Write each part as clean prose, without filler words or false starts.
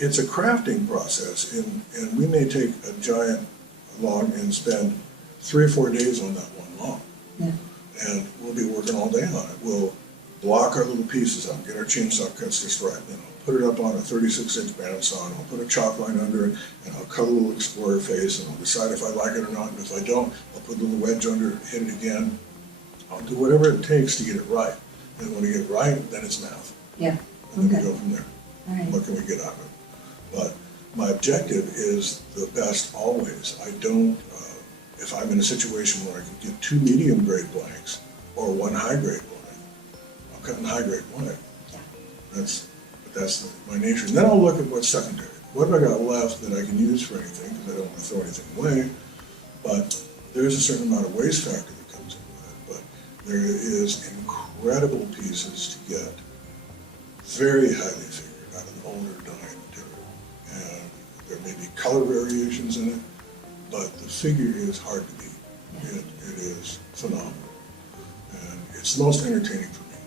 it's a crafting process, and we may take a giant log and spend 3 or 4 days on that one log. Yeah. And we'll be working all day on it. We'll block our little pieces out, get our chainsaw cuts just right, put it up on a 36-inch bandsaw, and I'll put a chalk line under it, and I'll cut a little explorer face, and I'll decide if I like it or not, and if I don't, I'll put a little wedge under it, hit it again. I'll do whatever it takes to get it right. And when we get it right, then it's math. Yeah. And then Okay. we go from there. All right. What can we get out of it? But my objective is the best always. I don't, if I'm in a situation where I can get 2 medium grade blanks or 1 high grade blank, I'll cut in high grade blank. Yeah. That's my nature. And then I'll look at what's secondary. What have I got left that I can use for anything, because I don't want to throw anything away. But there's a certain amount of waste factor that comes into it. But there is incredible pieces to get, very highly figured out of an older dyeing material. And there may be color variations in it, but the figure is hard to beat. It is phenomenal. And it's the most entertaining for me.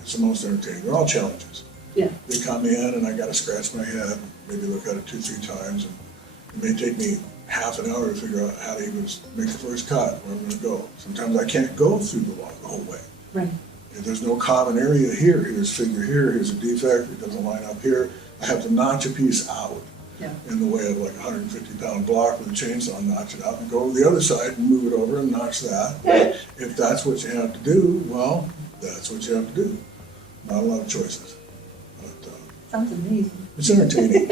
It's the most entertaining. They're all challenges. Yeah. They come in and I got to scratch my head, maybe look at it 2, 3 times, and it may take me half an hour to figure out how to even make the first cut, where I'm going to go. Sometimes I can't go through the log the whole way. Right. If there's no common area here, here's figure here, here's a defect, it doesn't line up here, I have to notch a piece out. Yeah. In the way of like a 150-pound block with a chainsaw, notch it out and go over the other side and move it over and notch that. If that's what you have to do, well, that's what you have to do. Not a lot of choices. But, Sounds amazing. it's entertaining.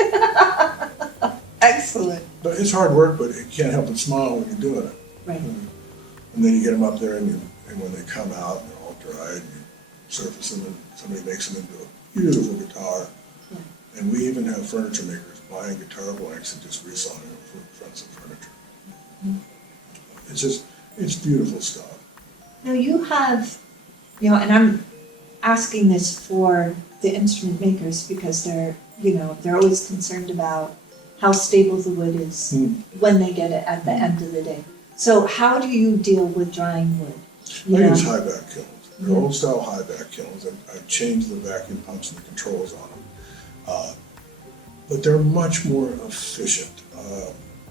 Excellent. But it's hard work, but you can't help but smile when you're doing it. Right. And then you get them up there, and when they come out, they're all dried, and you surface them, and somebody makes them into a beautiful guitar. Yeah. And we even have furniture makers buying guitar blanks and just resawing them for fronts of furniture. Mm-hmm. It's beautiful stuff. Now you have, and I'm asking this for the instrument makers because they're always concerned about how stable the wood is when they get it at the end of the day. So how do you deal with drying wood? I use high back kilns. They're old style high back kilns. I've changed the vacuum pumps and the controls on them. But they're much more efficient.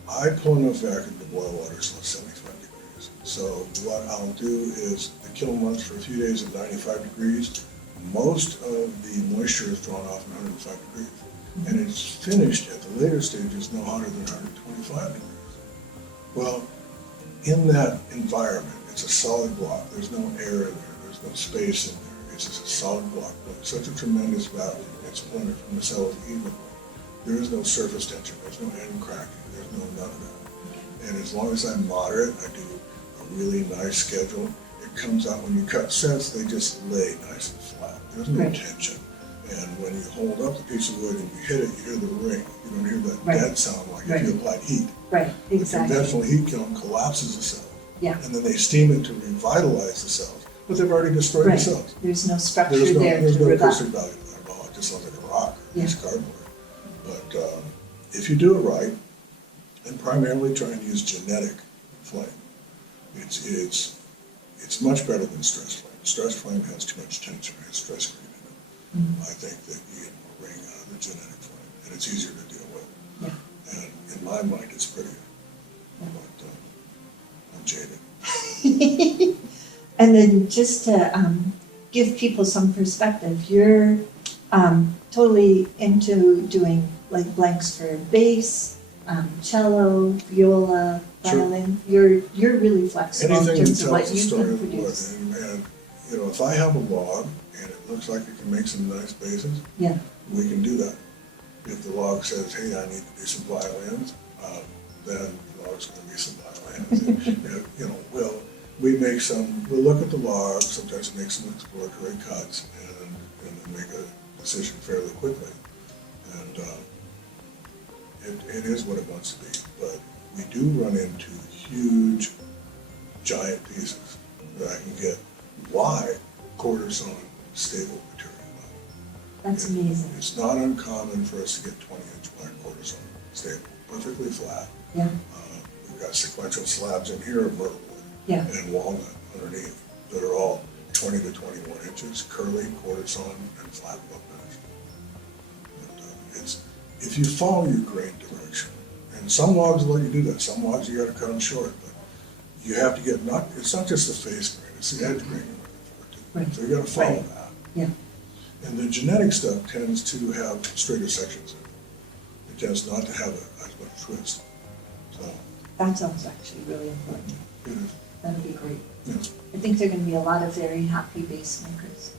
I pull enough vacuum to boil water so it's 75 degrees. So what I'll do is the kiln runs for a few days at 95 degrees. Most of the moisture is drawn off at 105 degrees. And it's finished at the later stages no hotter than 125 degrees. Well, in that environment, it's a solid block. There's no air in there. There's no space in there. It's just a solid block. But such a tremendous value. It's splintered from the cells evenly. There is no surface tension. There's no end cracking. There's no none of that. And as long as I'm moderate, I do a really nice schedule. It comes out when you cut sets, they just lay nice and flat. There's no tension. And when you hold up the piece of wood and you hit it, you hear the ring. You don't hear that dead sound like if you applied heat. Right, exactly. The conventional heat kiln collapses the cell. Yeah. And then they steam it to revitalize the cells. But they've already destroyed the cells. There's no structure There's there no to acoustic revive. value to that at all. It just sounds like a rock. Yeah. It's cardboard. But if you do it right, and primarily try and use genetic flame, it's much better than stress flame. Stress flame has too much tension. It has stress green in it. I think that you get more ring out of the genetic flame, and it's easier to deal with. Yeah. And in my mind, it's prettier. But I'm jaded. And then just to give people some perspective, you're totally into doing like blanks for bass, cello, viola, violin. You're really flexible Anything in that terms of what tells the you story can of the wood. produce. And if I have a log and it looks like it can make some nice basses, Yeah. we can do that. If the log says, hey, I need to do some violins, then the log's going to be some violins. And, we'll look at the log, sometimes make some exploratory cuts, and then make a decision fairly quickly. And it is what it wants to be. But we do run into huge, giant pieces that I can get wide quarter-sawn stable material. That's amazing. It's not uncommon for us to get 20-inch wide quarter-sawn stable, perfectly flat. Yeah. We've got sequential slabs in here of myrtle wood and walnut underneath that are all 20 to 21 inches, curly, quarter-sawn, and flat book finished. And, if you follow your grain direction, and some logs will let you do that, some logs you gotta cut them short, but you have to get, it's not just the face grain, it's the edge grain you're looking for too. Right. So you gotta follow Right. that. Yeah. And the genetic stuff tends to have straighter sections in it. It tends not to have as much twist. So, That sounds actually really important. it is, That'd be great. yeah. I think there are gonna be a lot of very happy bass makers.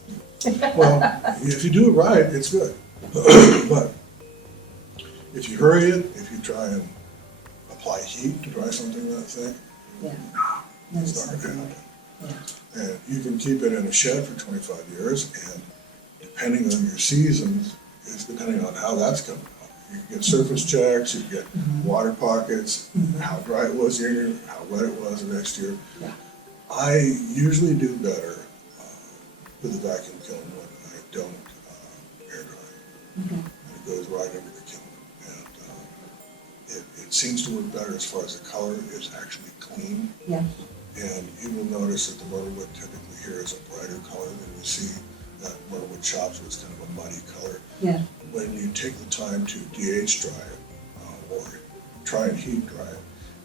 Well, if you do it right, it's good. But if you hurry it, if you try and apply heat to dry something that thick, Yeah. No, it's it's not not gonna gonna happen. work. Yeah. And you can keep it in a shed for 25 years, and depending on your seasons, it's depending on how that's coming out. You can get surface checks, you get water pockets, how dry it was the year, how wet it was the next year. Yeah. I usually do better with a vacuum kiln when I don't air dry. Okay. And it goes right into the kiln. And it seems to work better as far as the color is actually clean. Yeah. And you will notice that the myrtlewood typically here is a brighter color than you see at myrtlewood shops, where it's kind of a muddy color. Yeah. When you take the time to DH dry it, or try and heat dry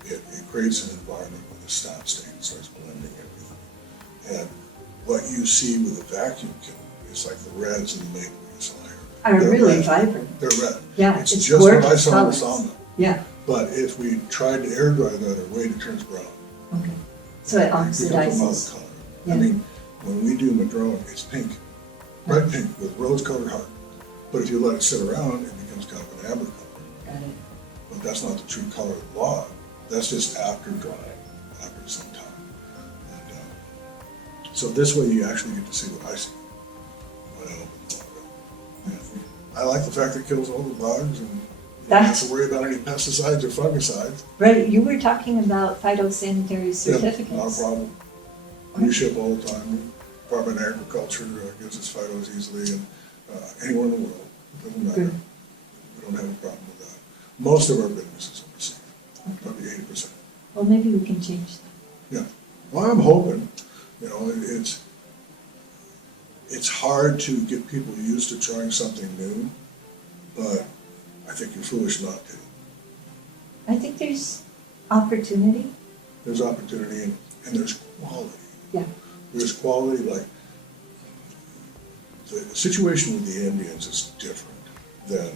it, it creates an environment where the snap stain starts blending everything. And what you see with a vacuum kiln is like the reds and the maple you saw here. Are They're really red. vibrant. They're red. Yeah, It's it's just what I gorgeous saw in the colors. sawmill. Yeah. But if we tried to air dry that or wait, it turns brown. Okay. So it It becomes a mauve oxidizes. color. Yeah. I mean, when we do madrone, it's pink, bright pink with rose-colored heart. But if you let it sit around, it becomes kind of an amber color. Got it. But that's not the true color of the log. That's just after drying, after some time. And so this way you actually get to see what I see when I open the log up. And I like the fact that it kills all the bugs, and you don't have That's- to worry about any pesticides or fungicides. Right, you were talking about phytosanitary Yeah, certificates. not a problem. We ship all the time. Department of Agriculture gives us phytos easily, and anywhere in the world. It doesn't matter. Good. We don't have a problem with that. Most of our business is overseas, probably 80%. Well, maybe we can change that. Yeah. Well, I'm hoping, it's hard to get people used to trying something new, but I think you're foolish not to. I think there's opportunity. There's opportunity and there's quality. Yeah. There's quality, like, the situation with the Indians is different than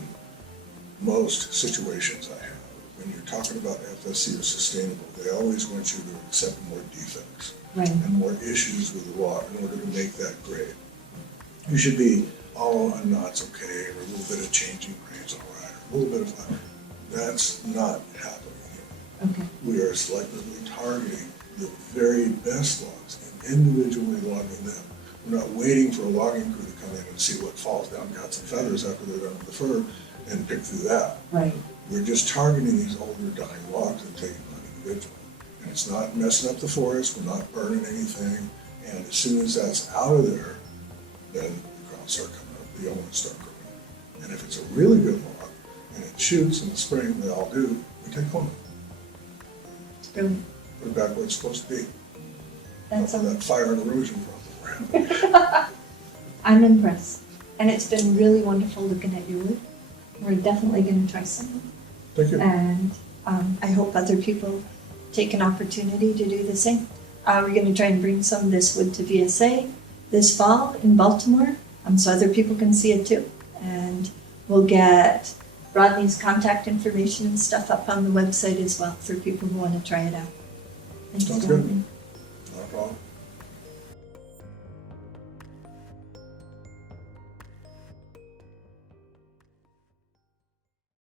most situations I have. When you're talking about FSC or sustainable, they always want you to accept more defects Right. and more issues with the law in order to make that grade. You should be, a knot's okay, or a little bit of changing grains, all right, or a little bit of fire. That's not happening here. Okay. We are selectively targeting the very best logs and individually logging them. We're not waiting for a logging crew to come in and see what falls down guts and feathers after they're done with the fir and pick through that. Right. We're just targeting these older dying logs and taking them individually. And it's not messing up the forest, we're not burning anything, and as soon as that's out of there, then the crops start coming up, the young ones start growing. And if it's a really good log, and it shoots in the spring, they all do, we take home, It's brilliant. put it back where it's supposed to be. That's Not for all. that fire and erosion problem we're having. I'm impressed. And it's been really wonderful looking at your wood. We're definitely going to try some. Thank you. And I hope other people take an opportunity to do the same. We're going to try and bring some of this wood to VSA this fall in Baltimore, so other people can see it too. And we'll get Rodney's contact information and stuff up on the website as well for people who want to try it out. Thanks, Sounds good. Rodney. Not a problem.